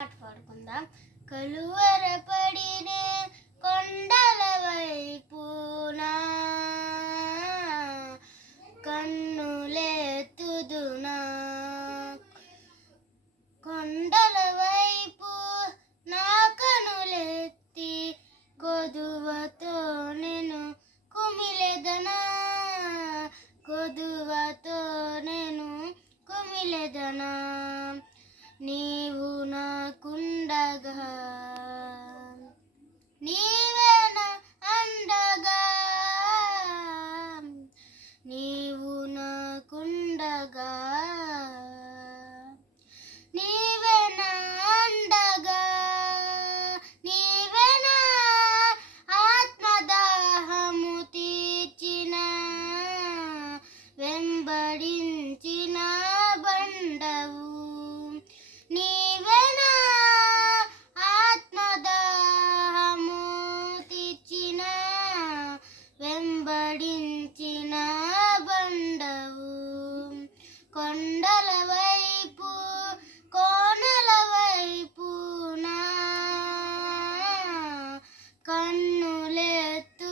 పాట పాడుకుందాం. కలువరపడినే కొండల వైపున కన్నులెత్తుదునా, కొండల వైపు నా కనులెత్తి కొదువతో నేను కుమిలెదనా, కొదువతో నేను కుమిలెదనా. నీవు నాకుండగా నీవే నా అండగా, నీవు నాకుండగా నీవే నా అండగా, నీవే నా ఆత్మదాహము తీర్చిన వెంబడించిన బండవు, నీవే నా ఆత్మదాహము తీర్చిన వెంబడించిన బండవు. కొండల వైపు కోనల వైపు నా కన్నులెత్తు